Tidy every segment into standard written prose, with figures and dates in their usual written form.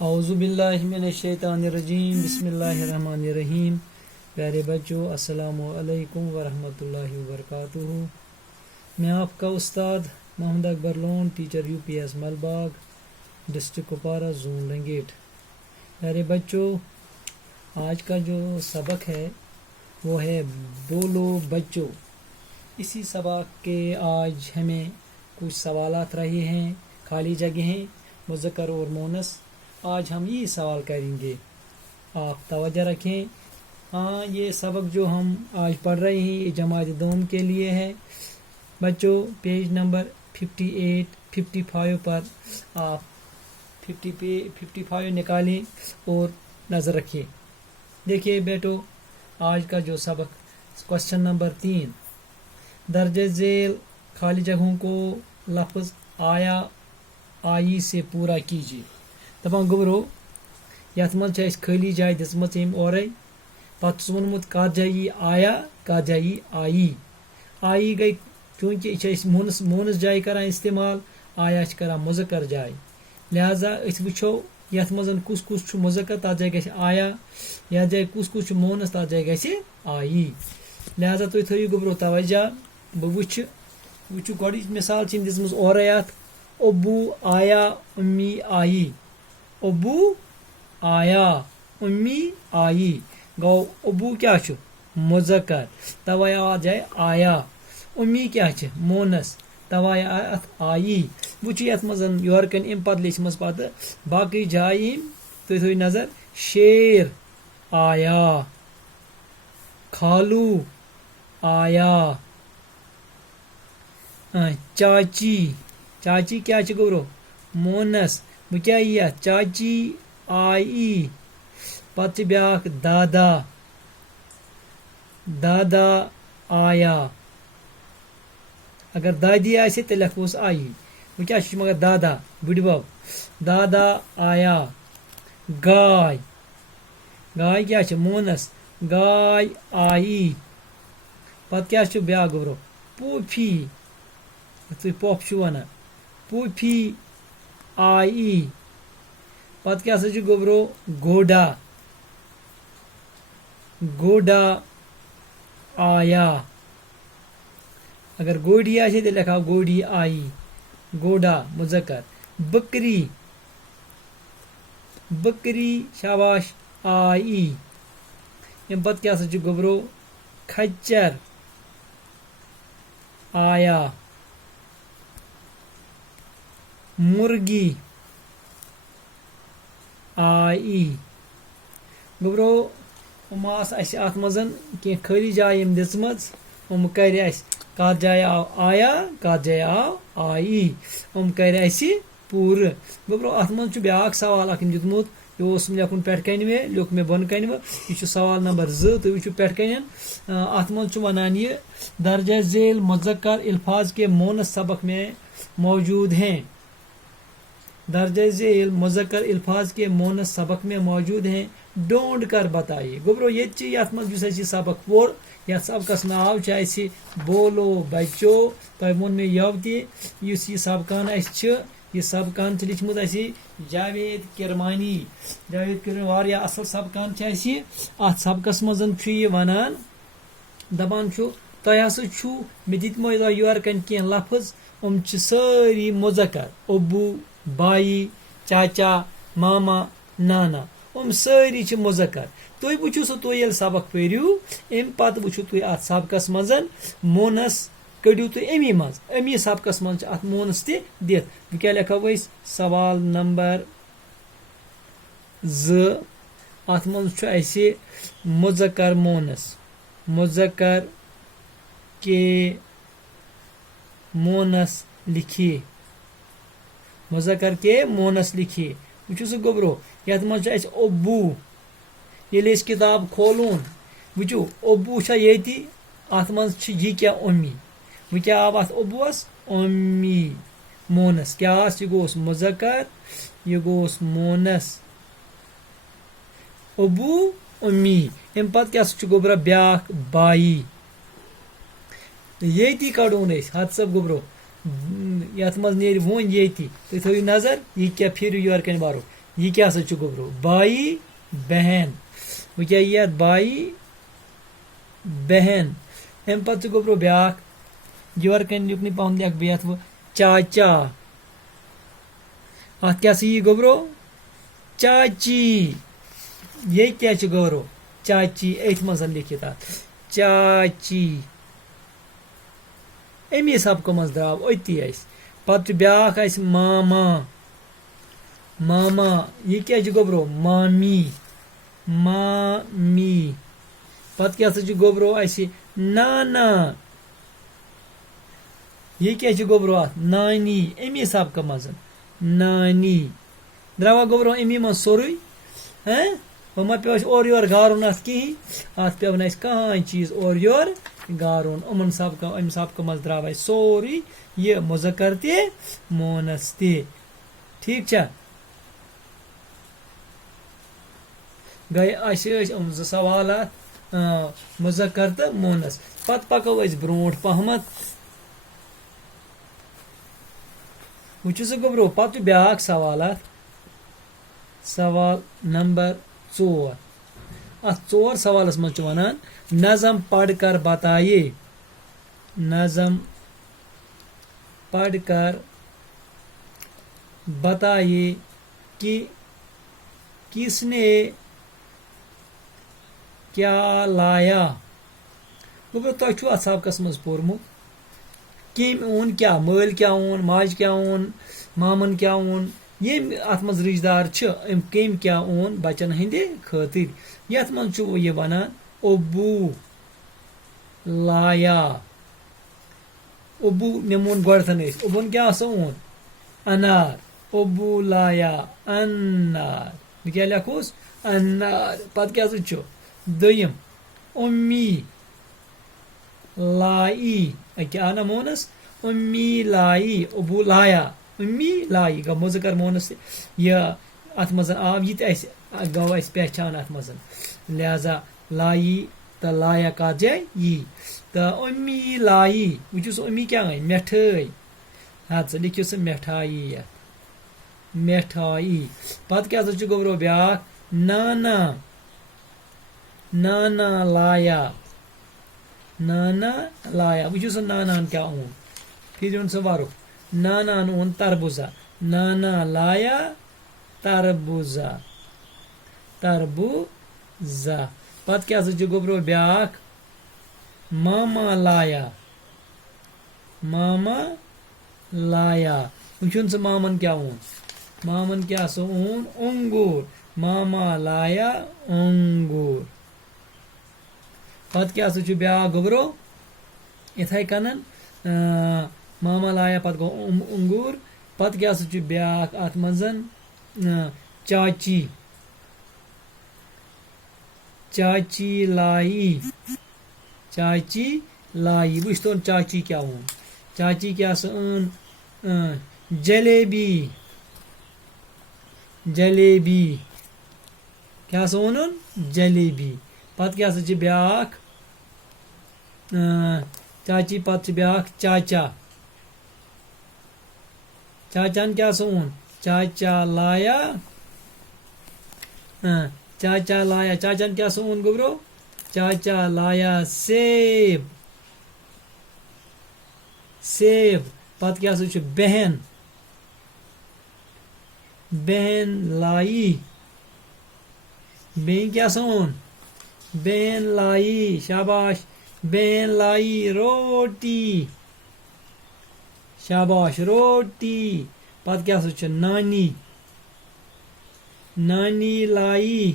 اعوذ باللہ من الشیطان الرجیم بسم اللہ الرحمن الرحیم. پیارے بچوں السلام علیکم ورحمۃ اللہ وبرکاتہ. میں آپ کا استاد Mohammad Akbar Lone, teacher U P S Malbagh, district Kupwara, zone Rangit. پیارے بچوں، آج کا جو سبق ہے وہ ہے بولو بچوں. اسی سبق کے آج ہمیں کچھ سوالات رہے ہیں، خالی جگہیں، مذکر اور مونس. آج ہم یہ سوال کریں گے، آپ توجہ رکھیں. یہ سبق جو ہم آج پڑھ رہے ہیں یہ جماعت دوم کے لیے ہے. بچوں پیج نمبر 58 55 پر آپ 55 نکالیں اور نظر رکھیں. دیکھیے بیٹو، آج کا جو سبق کوشچن نمبر 3، درج ذیل خالی جگہوں کو لفظ آیا آئی سے پورا کیجیے. دپان گوبرو یتھ من خالی جائے دم اور پتہ وونمت کت جائے آیا کت جائے آئی. آئی گئی چونکہ یہ مونس جائے کران استعمال، آیا کران مذکر جائے، لہذا وچھو یتھ من کس کس مذکر تر جائے گژھِ آیا، یتھ جائے کس کس مونس تر جائے گژھِ آئی. لہذا تھی تھو گوبرو توجہ. بہ وچھو گۄڈٕنِچ مثال چھِ دِژمٕژ اورے اتھ، ابو آیا امی آئی. ابو آیا امی آئی گو ابو کیا چھُ مذکر، توے آ جائے آیا. امی کیا چھِ مونس، توے آئے اتھ آئی. وچھو یتھ منٛز یورٕ کن امہِ پتہٕ لیچھمٕژ پتہٕ باقٕے جایہِ یِم تُہۍ تھٲیِو نظر. شیر آیا، کھالو آیا، چاچی. چاچی کیا چھِ گوبرو مونس، وۄنۍ کیاہ یی اتھ چاچی آئی. پتہٕ چھِ بیاکھ دادا، دادا آیا. اگر دادی آسہِ تیٚلہِ لیکھوس آئی. وۄنۍ کیاہ چھُ مگر دادا بٕڈبب، دادا آیا. گاے، گاے کیا چھِ مونس، گاے آئی. پتہٕ کیاہ چھُ بیاکھ گوبرو پوٗپھی، تُہۍ پۄپھ چھِو ونان، پوٗپھی آئی. پتہٕ کیاہ سا چھُ گوبرو گوڈا، گوڈا آیا. اگر گوڈی آسہِ تیٚلہِ لیکھو گوڈی آئی، گوڈا مذکر. بکری، بکری شاباش آئی. امہِ پتہٕ کیاہ سا چھُ گوبرو کھچر آیا. مرغی آئی. گوبرو یِم آسہٕ اَسہِ اَتھ منٛز کینٛہہ خٲلی جایہِ یِم دِژمٕژ، یِم کَرِ اَسہِ کَتھ جایہِ آو آیا کَتھ جایہِ آو آئی، یِم کَرِ اَسہِ پوٗرٕ. گوبرو اَتھ منٛز چھُ بیٛاکھ سوال اَکھ دیُتمُت، یہِ اوس لیکھُن پٮ۪ٹھٕ کَنہِ مےٚ، لیوٚکھ مےٚ بۄنہٕ کَنہِ وٕ. یہِ چھُ سوال نمبر 2، تُہۍ وٕچھِو پٮ۪ٹھٕ کَنٮ۪ن. اَتھ منٛز چھُ وَنان یہِ درجہ ذیل مذکر الفاظ کے مونس سبق میں موجود ہیں. درجہ ذیل مذکر الفاظ کے مونس سبق میں موجود ہیں، ڈھونڈ کر بتائیے. گوبرو ییٚتہِ چھِ یَتھ منٛز یُس اَسہِ یہِ سبق پوٚر، یَتھ سبقس ناو چھُ اَسہِ بولو بچو. تۄہہِ ووٚن مےٚ یَوٕ تہِ یُس یہِ سبقان اَسہِ چھِ، یہِ سبقان چھِ لیٚچھمٕژ اَسہِ جاوید کرمانی. جاوید کرمانی واریاہ اَصٕل سبقان چھِ اَسہِ. اَتھ سبقس منٛز چھُ یہِ وَنان، دَپان چھُ تۄہہِ ہسا چھُ مےٚ دِتمو یورٕ کَنۍ کینٛہہ لفظ، یِم چھِ سٲری مذکر. ابو، بائی، چاچا، ماما، نانا، یِم سٲری چھِ مذکر. تُہۍ وٕچھِو سا تُہۍ ییٚلہِ سبق پٔرِو امہِ پتہٕ وٕچھِو تُہۍ اَتھ سبقس منٛز مونس کٔڑِو تُہۍ امی منٛز، امی سبقس منٛز چھِ اَتھ مونس تہِ دِتھ. وۄنۍ کیاہ لیکھو أسۍ سوال نمبر 2. اَتھ منٛز چھُ اَسہِ مذکر مونس، مذکر کے مونس لکھیے، مذکر کے مونس لکھیے. وٕچھِو سا گوبرو یَتھ منٛز چھُ اَسہِ ابو. ییٚلہِ أسۍ کِتاب کھولون وٕچھِو ابو چھا ییٚتہِ، اَتھ منٛز چھِ یہِ کیاہ امی. وۄنۍ کیاہ آو اَتھ ابوٗوَس امی مونس. کیاہ آس یہِ گوٚوُس مذکر، یہِ گوٚوُس مونس. ابو امی. امہِ پتہٕ کیاہ سا چھُ گوبرا بیاکھ بائی. ییٚتی کڑون أسۍ ہت سا گوبرو، یَتھ منٛز نیرِ وۄنۍ ییٚتی. تُہۍ تھٲیِو نظر یہِ کیاہ پھیرِو یورٕ کَنۍ بَرو. یہ کیا سا چھُ گوٚبرو بائی بہن وۄنۍ کیٛاہ یی اَتھ بائی بہن اَمہِ پتہٕ چھُ گوٚبرو بیٛاکھ یورٕ کَنۍ یُکنُے پہن لیکھ بیٚیہِ اَتھ چاچا اَتھ کیٛاہ سا یی گوٚبرو چاچی ییٚتہِ کیٛاہ چھُ گوٚبرو چاچی أتھۍ منٛز لیکھِتھ اَتھ چاچی اَمی سبقہٕ منٛز درٛاو أتی اَسہِ پتہٕ چھُ بیٛاکھ اَسہِ ماما ماما یہِ کیٛاہ چھُ گوٚبرو مامی مامی پتہٕ کیٛاہ سا چھُ گوٚبرو اَسہِ نانا یہِ کیٛاہ چھُ گوٚبرو اَتھ نانی اَمی سبقہٕ منٛز نانی درٛاوا گوٚبرو اَمی منٛز سورُے وۄنۍ ما پیٚو اَسہِ اورٕ یورٕ گارُن اَتھ کِہیٖنۍ اَتھ پیٚو نہٕ اَسہِ کٕہٕنۍ چیٖز اورٕ یورٕ گارُن اَمہِ سبقہٕ منٛز درٛاو اَسہِ سورُے یہِ مُذکر تہِ مونس تہِ ٹھیٖک چھا گٔے اَسہِ ٲسۍ یِم 2 سوالات مُذکر تہٕ مونس پتہٕ پکو أسۍ برونٛٹھ پہمتھ وٕچھِو سا گوٚبرو پتہٕ چھُ بیٛاکھ سوالات سوال نمبر 4 اَتھ 4 سوالس منٛز چھُ وَنان نظم پڑھ کر بتائیے نظم پڑھ کر بتائیے کہ کس نے کیا لایا گوٚبرو تۄہہِ چھُو اَتھ سبقس منٛز پوٚرمُت کٔمۍ اوٚن کیٛاہ مٲلۍ کیٛاہ اوٚن ماجہِ کیٛاہ اوٚن مامن کیٛاہ اوٚن ییٚمۍ اَتھ منٛز رِشتہٕ دار چھِ أمۍ کٔمۍ کیٛاہ اوٚن بچن ہٕنٛدِ خٲطرٕ یَتھ منٛز چھُ یہِ وَنان اوٚبوٗ لایا اوٚبوٗ نِمون گۄڈٕتھن أسۍ اوٚبوٗن کیٛاہ سا اوٚن انار اوٚبوٗ لایا انار بہٕ کیٛاہ لیکھوس انار پتہٕ کیٛاہ سا چھُ دوٚیِم اُمی لائی کیٛاہ نمونس اُمی لائی اوٚبوٗ لایا اُمی لائی گوٚو مُذکر مونس یہِ اَتھ منٛز آو یہِ تہِ اَسہِ گوٚو اَسہِ پہچان اَتھ منٛز لہذا لائی تہٕ لایا کَتھ جایہِ یی تہٕ اُمی لائی وٕچھِو سا اُمی کیٛاہ أنۍ مِٹھٲے ہَتہٕ سا لیکھِو سا مِٹھایی یَتھ مِٹھایی پتہٕ کیٛاہ سا چھُ گوٚبرو بیٛاکھ نانا نانا لایا نانا لایا وٕچھِو سا ناناہن کیٛاہ اوٚن پھِرِوُن سا وَرُق ناناہن اوٚن تربوزا نانا لایا تربوزا تربوزا پتہٕ کیٛاہ سا چھُ گوٚبرو بیٛاکھ ماما لایا ماما لایا وٕچھُن سا مامن کیٛاہ اوٚن مامن کیٛاہ سا اوٚن اونٛگوٗر ماما لایا اونٛگوٗر پتہٕ کیٛاہ سا چھُ بیٛاکھ گوٚبرو یِتھَے کٔنن ماما لایا پتہٕ گوٚو اونٛگوٗر پتہٕ کیٛاہ سا چھُ بیٛاکھ اَتھ منٛز چاچی چاچی لائی چاچی لائی وٕچھتون چاچی کیٛاہ اوٚن چاچی کیٛاہ سا أن جلیبی جلیبی کیٛاہ سا اوٚنُن جلیبی پتہٕ کیٛاہ سا چھِ بیٛاکھ چاچی پتہٕ چھِ بیٛاکھ چاچا چاچاہن کیٛاہ سا اوٚن چاچا لایا چاچا لایا چاچاہن کیٛاہ سا اوٚن گوٚبرو چاچا لایا سیب سیب پتہٕ کیٛاہ سا چھُ بہن بہن لائی بیٚیہِ کیٛاہ سا اوٚن بہن لائی شاباش بہن لائی روٹی شاباش روٹی پتہٕ کیٛاہ سا چھُ نانی نانی لائی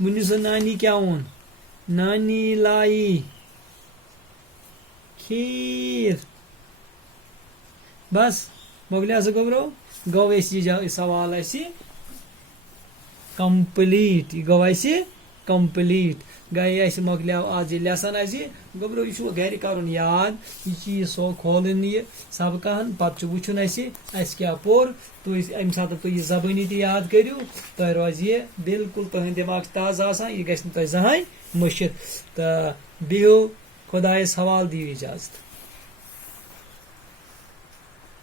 ؤنِو سا نانی کیٛاہ اوٚن نانی لائی کھیٖر بس مۄکلیو سا گوٚبرو گوٚو اَسہِ یہِ سوال اَسہِ کمپلیٖٹ یہِ گوٚو اَسہِ کمپلیٖٹ گٔے اَسہِ مۄکلیو آز یہِ لیسن اَسہِ گوٚبرو یہِ چھُ گرِ کَرُن یاد یہِ چھِ یہِ کھولٕنۍ یہِ سبقہن پتہٕ چھُ وٕچھُن اَسہِ کیٛاہ پوٚر تُہۍ اَمہِ ساتہٕ تُہۍ یہِ زبٲنی تہِ یاد کٔرِو تۄہہِ روزِ یہِ بالکُل تُہنٛدِ دٮ۪ماغ چھُ تازٕ آسان یہِ گژھِ نہٕ تۄہہِ زٕہٕنۍ مٔشِتھ تہٕ بِہِو خۄدایَس حوالہٕ دِیِو اِجازت